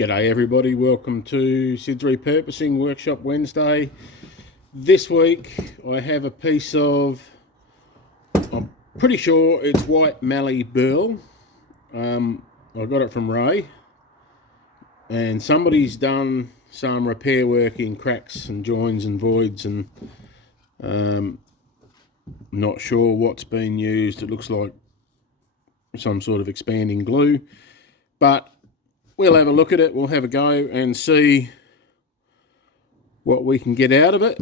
G'day everybody, welcome to Sid's Repurposing Workshop Wednesday. This week I have a piece of, I'm pretty sure it's White Mallee Burl. I got it from Ray, and somebody's done some repair work in cracks and joins and voids, and not sure what's been used. It looks like some sort of expanding glue, but we'll have a look at it, we'll have a go and see what we can get out of it.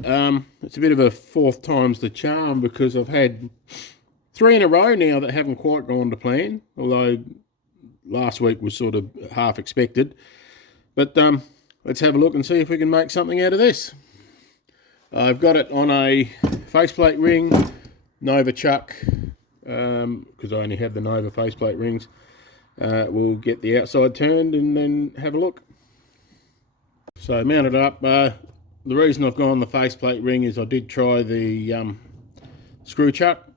It's a bit of a fourth time's the charm because I've had 3 in a row now that haven't quite gone to plan, although last week was sort of half expected. But let's have a look and see if we can make something out of this. I've got it on a faceplate ring, Nova chuck, because I only have the Nova faceplate rings. We'll get the outside turned and then have a look. So mounted up. The reason I've gone the faceplate ring is I did try the screw chuck,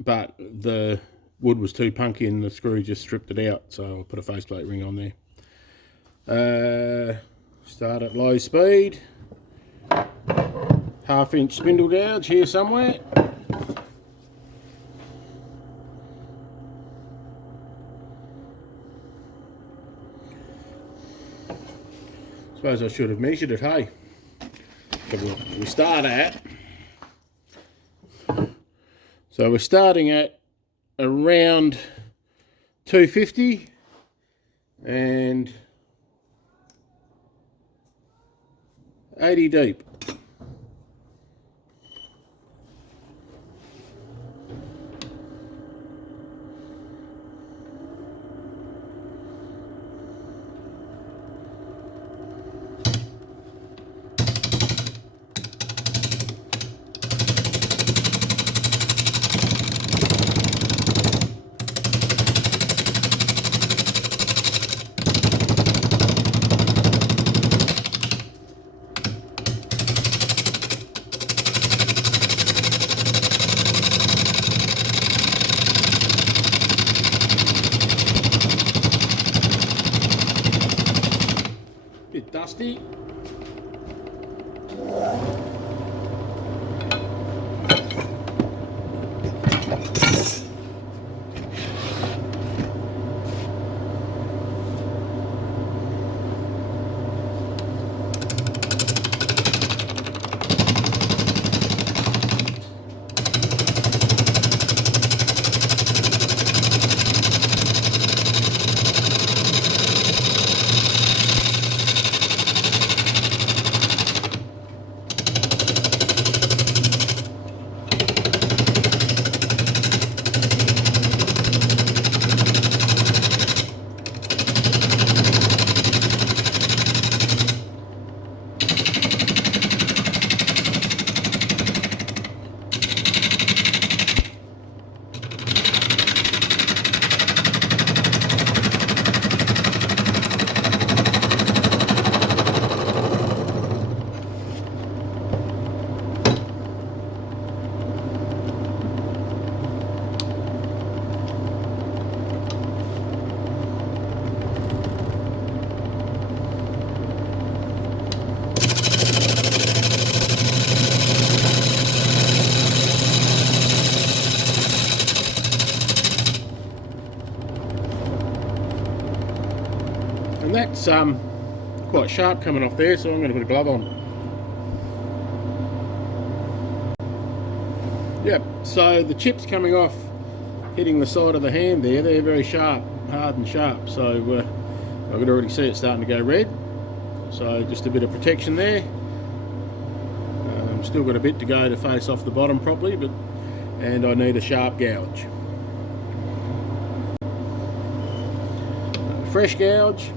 but the wood was too punky and the screw just stripped it out, so I'll put a faceplate ring on there. Start at low speed. 1/2 inch spindle gouge here somewhere. Suppose I should have measured it, hey? We start at, so we're starting at around 250 and 80 deep. Bit dusty. And that's quite sharp coming off there, so I'm going to put a glove on. Yep, so the chips coming off, hitting the side of the hand there, they're very sharp, hard and sharp, so I can already see it starting to go red. So just a bit of protection there. Still got a bit to go to face off the bottom properly, and I need a sharp gouge. Fresh gouge.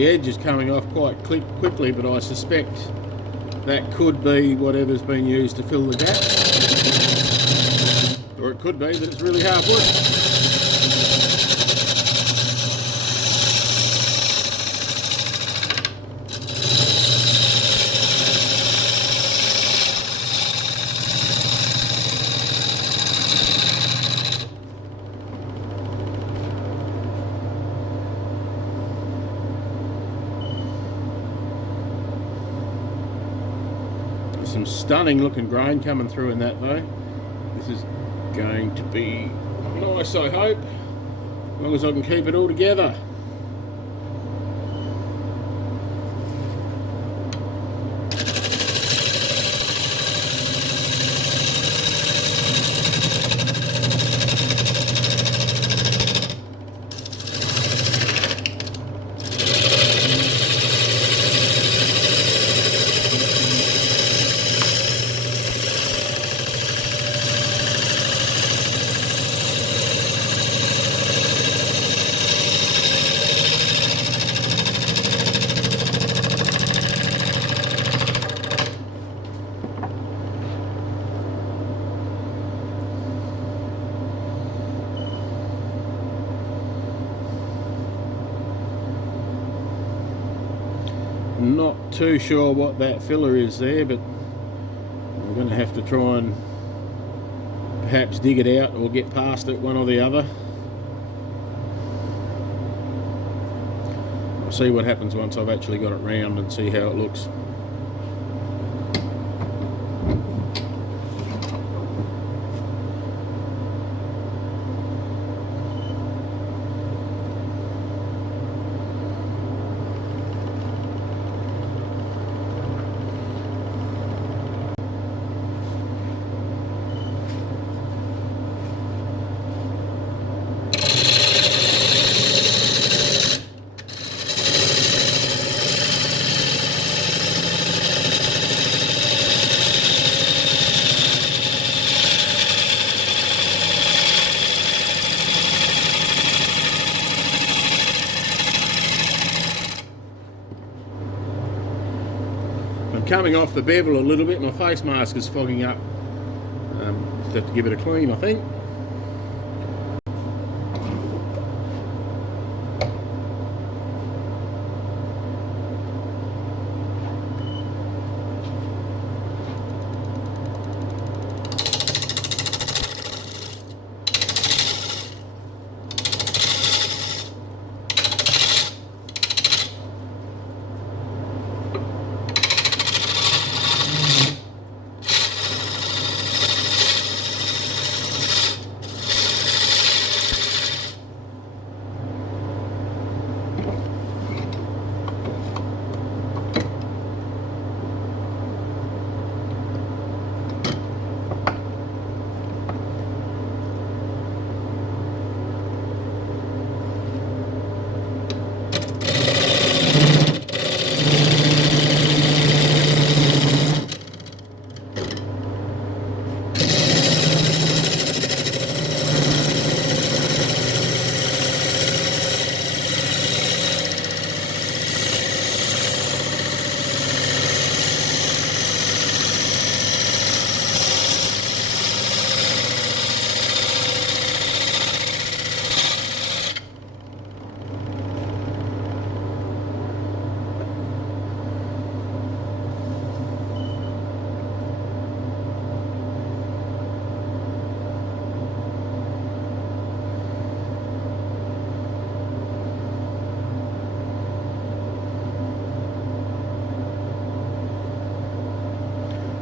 The edge is coming off quite quickly, but I suspect that could be whatever's been used to fill the gap. Or it could be that it's really hard wood. Some stunning looking grain coming through in that though. This is going to be nice, I hope, as long as I can keep it all together. Not too sure what that filler is there, but I'm going to have to try and perhaps dig it out or get past it, one or the other. I'll see what happens once I've actually got it round and see how it looks. I'm coming off the bevel a little bit. My face mask is fogging up. Just have to give it a clean, I think.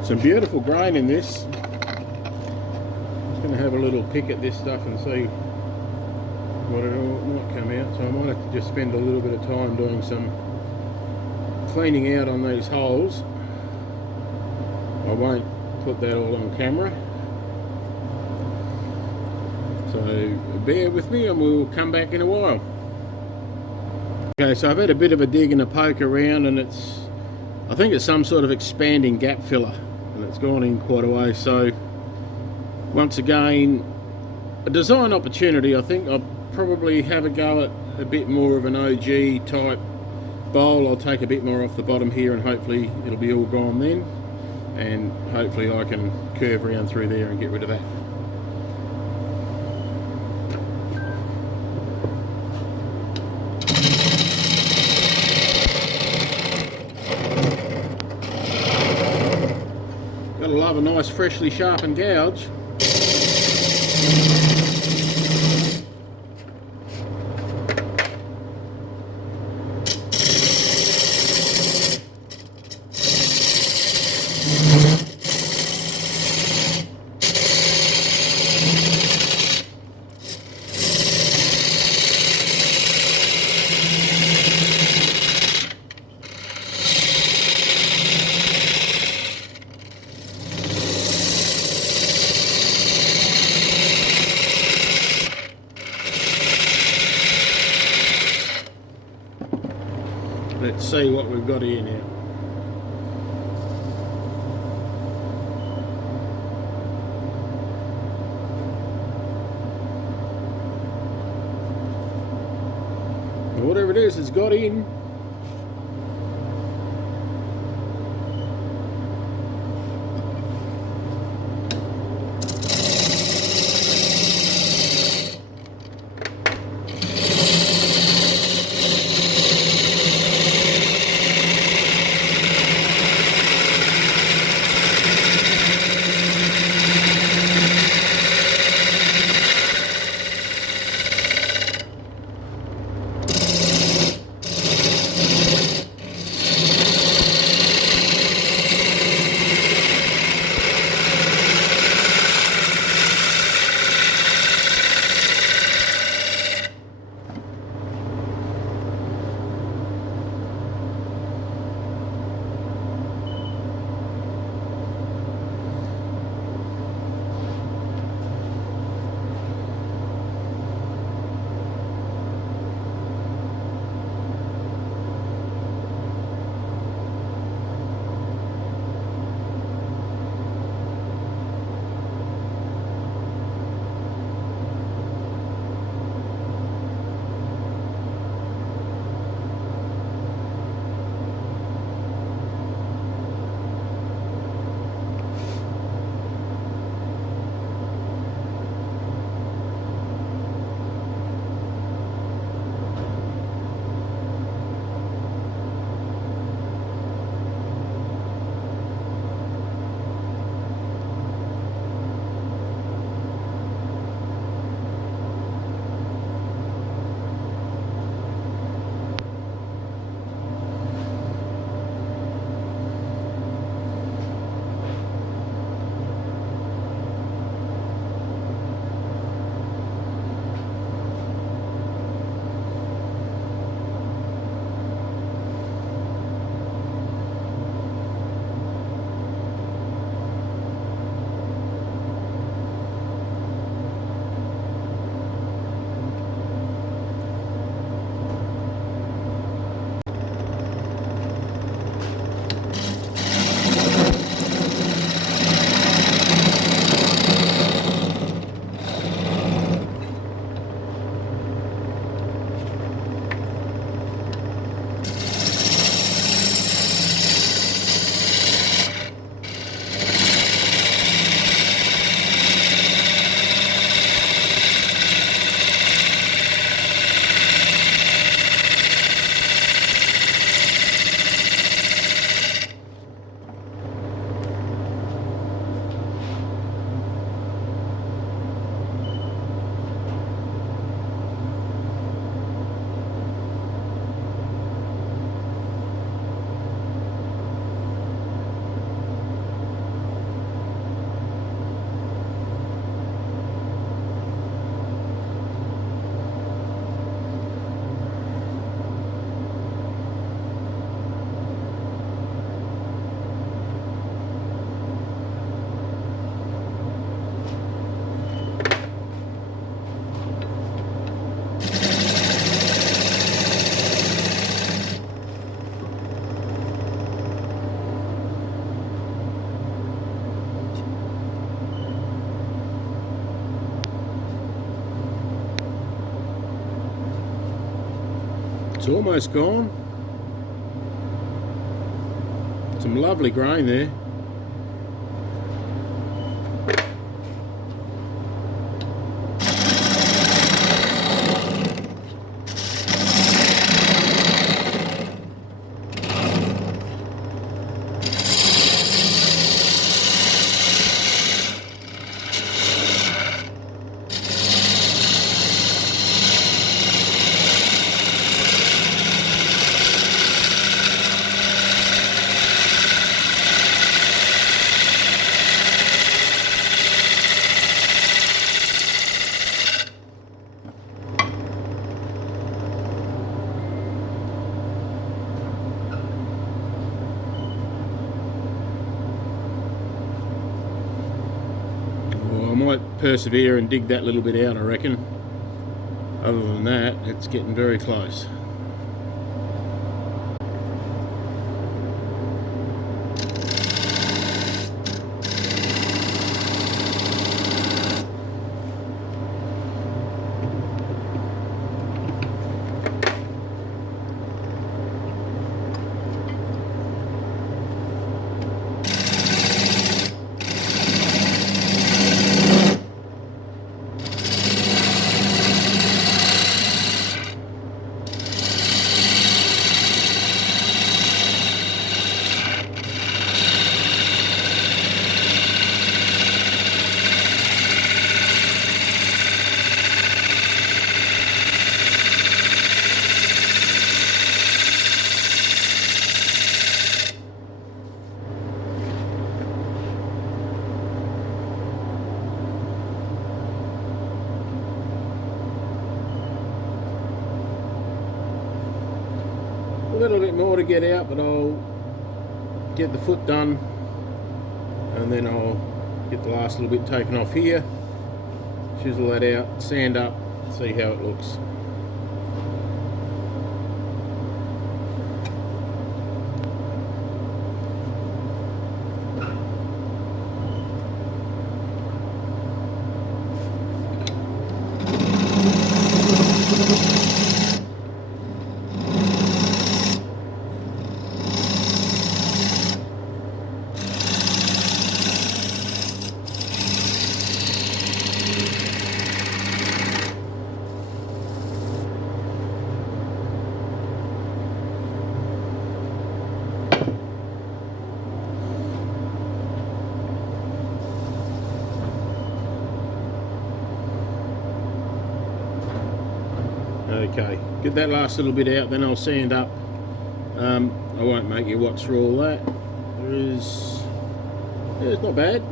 Some beautiful grain in this. I'm just going to have a little pick at this stuff and see what it all might come out. So I might have to just spend a little bit of time doing some cleaning out on these holes. I won't put that all on camera. So bear with me and we'll come back in a while. Okay, so I've had a bit of a dig and a poke around, and I think it's some sort of expanding gap filler, and it's gone in quite a way. So once again, a design opportunity. I think I'll probably have a go at a bit more of an OG type bowl, I'll take a bit more off the bottom here, and hopefully it'll be all gone then, and hopefully I can curve around through there and get rid of that. Gotta love a nice freshly sharpened gouge. Let's see what we've got here now. Whatever it is, it's got in. It's almost gone. Some lovely grain there. Well, I might persevere and dig that little bit out, I reckon. Other than that, it's getting very close. A little bit more to get out, but I'll get the foot done and then I'll get the last little bit taken off here, chisel that out, sand up, see how it looks. Okay, get that last little bit out, then I'll sand up. I won't make you watch through all that. It's not bad.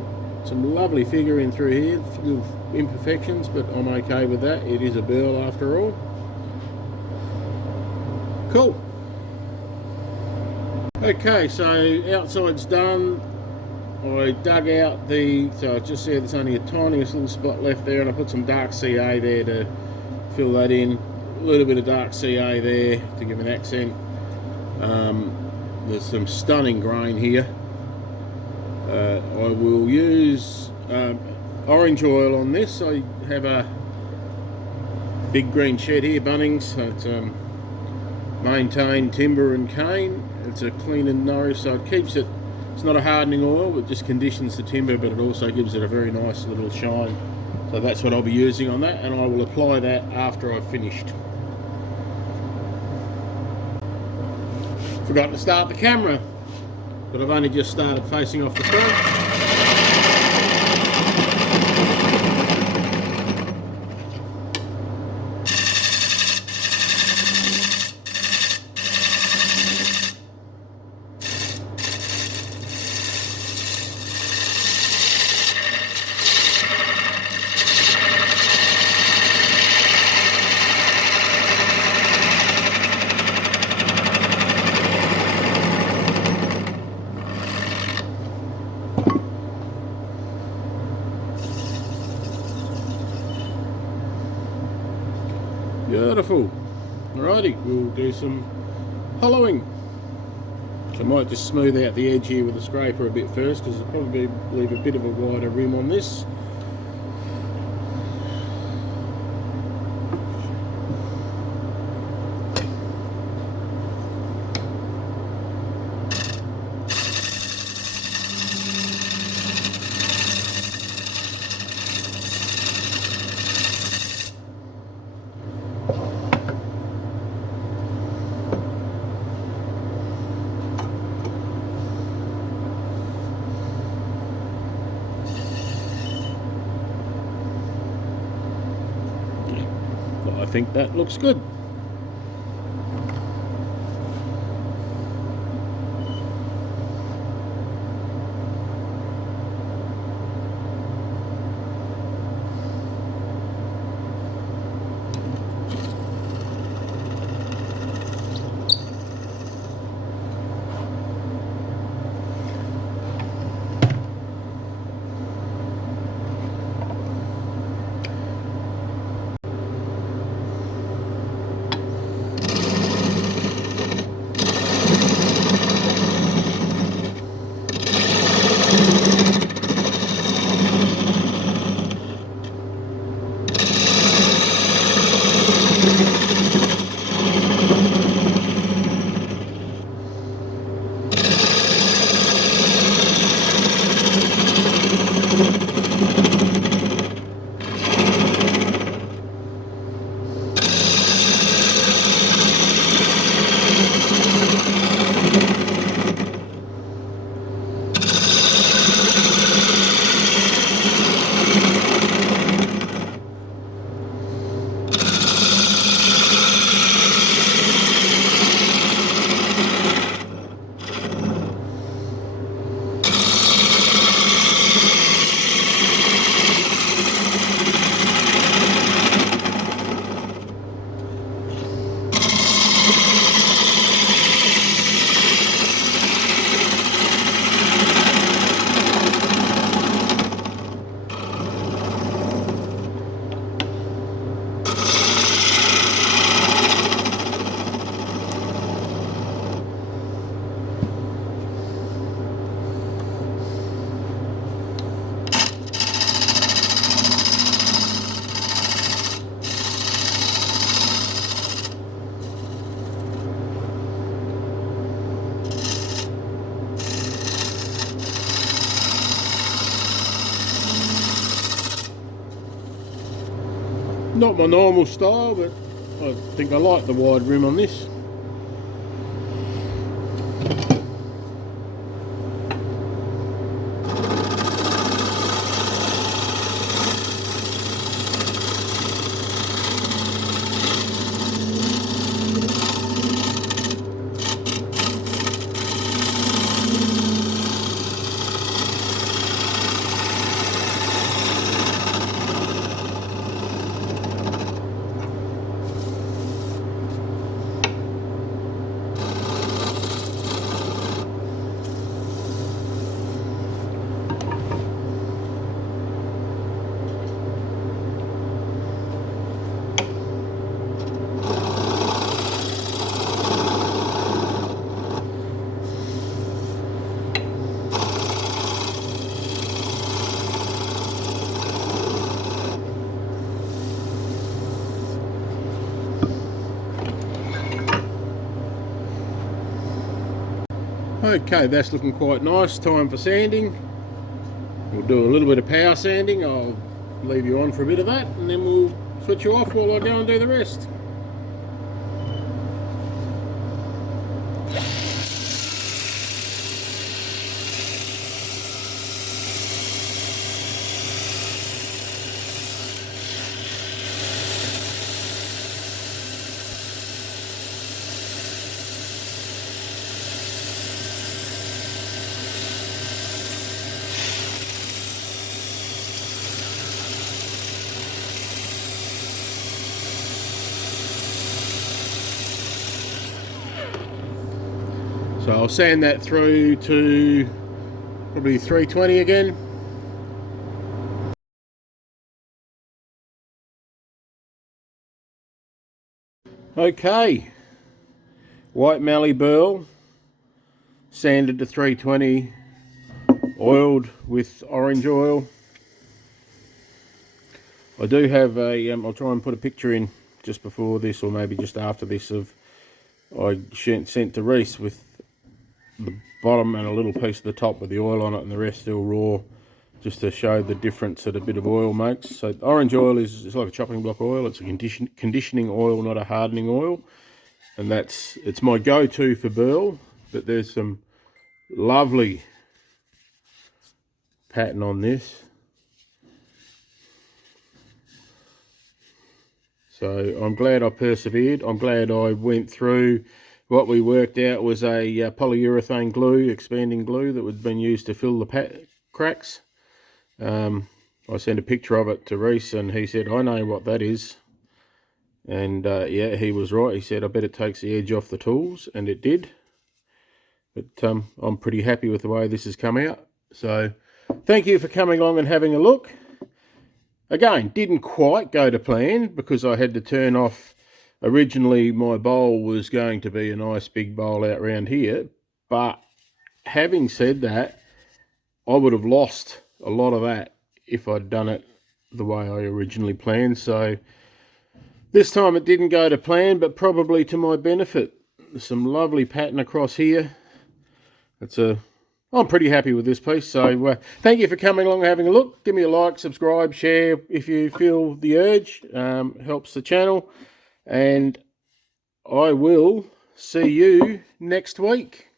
Some lovely figure in through here, a few imperfections, but I'm okay with that. It is a Burl after all. Cool. Okay, so outside's done. I dug out so I just said there's only a tiniest little spot left there, and I put some dark CA there to fill that in. A little bit of dark CA there to give an accent. There's some stunning grain here. I will use orange oil on this. I have a big green shed here, Bunnings. It's Maintain Timber and Cane. It's a clean and nourish, so it keeps it. It's not a hardening oil, it just conditions the timber, but it also gives it a very nice little shine. So that's what I'll be using on that, and I will apply that after I've finished. Forgot to start the camera, but I've only just started facing off the front. Beautiful. Alrighty, we'll do some hollowing. So I might just smooth out the edge here with a scraper a bit first, because I'll probably leave a bit of a wider rim on this. I think that looks good. Not my normal style, but I think I like the wide rim on this. Okay, that's looking quite nice. Time for sanding. We'll do a little bit of power sanding. I'll leave you on for a bit of that, and then we'll switch you off while I go and do the rest. So I'll sand that through to probably 320 again. Okay, White Mallee Burl, sanded to 320, oiled with orange oil. I do have a, I'll try and put a picture in just before this or maybe just after this of, I sent to Reese with the bottom and a little piece of the top with the oil on it and the rest still raw, just to show the difference that a bit of oil makes. So orange oil is like a chopping block oil. It's a conditioning oil, not a hardening oil, and it's my go-to for burl. But there's some lovely pattern on this. So I'm glad I persevered. I'm glad I went through. What we worked out was a polyurethane glue, expanding glue that had been used to fill the cracks. I sent a picture of it to Reese and he said, I know what that is. And yeah, he was right. He said, I bet it takes the edge off the tools, and it did. But I'm pretty happy with the way this has come out. So thank you for coming along and having a look. Again, didn't quite go to plan because I had to turn off. Originally, my bowl was going to be a nice big bowl out around here. But having said that, I would have lost a lot of that if I'd done it the way I originally planned. So this time it didn't go to plan, but probably to my benefit. There's some lovely pattern across here. I'm pretty happy with this piece. So thank you for coming along and having a look. Give me a like, subscribe, share if you feel the urge. Helps the channel. And I will see you next week.